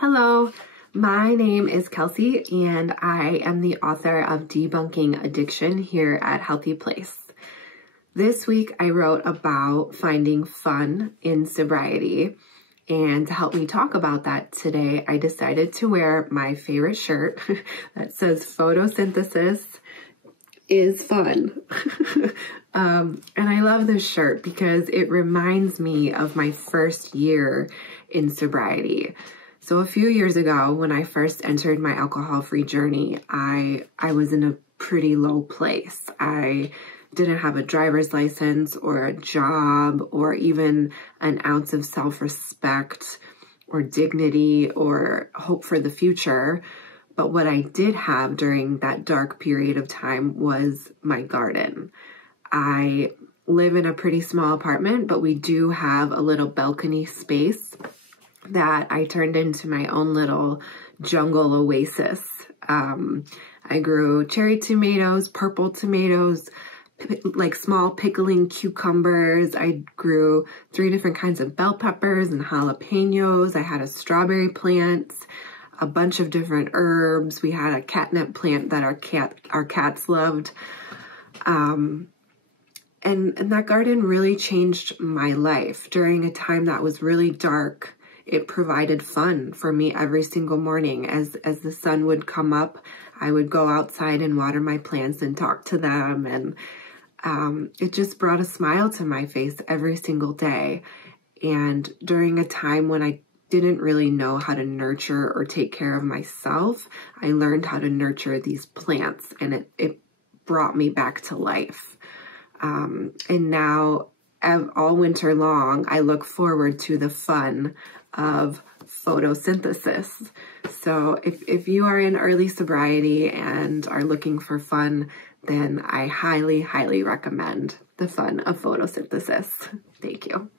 Hello, my name is Kelsi and I am the author of Debunking Addiction here at HealthyPlace. This week I wrote about finding fun in sobriety, and to help me talk about that today, I decided to wear my favorite shirt that says photosynthesis is fun. And I love this shirt because it reminds me of my first year in sobriety. So a few years ago, when I first entered my alcohol-free journey, I was in a pretty low place. I didn't have a driver's license or a job or even an ounce of self-respect or dignity or hope for the future. But what I did have during that dark period of time was my garden. I live in a pretty small apartment, but we do have a little balcony space that I turned into my own little jungle oasis. I grew cherry tomatoes, purple tomatoes, like small pickling cucumbers. I grew 3 different kinds of bell peppers and jalapenos. I had a strawberry plant, a bunch of different herbs. We had a catnip plant that our cats loved. And that garden really changed my life during a time that was really dark. It provided fun for me every single morning. As the sun would come up, I would go outside and water my plants and talk to them. And it just brought a smile to my face every single day. And during a time when I didn't really know how to nurture or take care of myself, I learned how to nurture these plants, and it brought me back to life. And now, all winter long, I look forward to the fun of photosynthesis. So if you are in early sobriety and are looking for fun, then I highly, highly recommend the fun of photosynthesis. Thank you.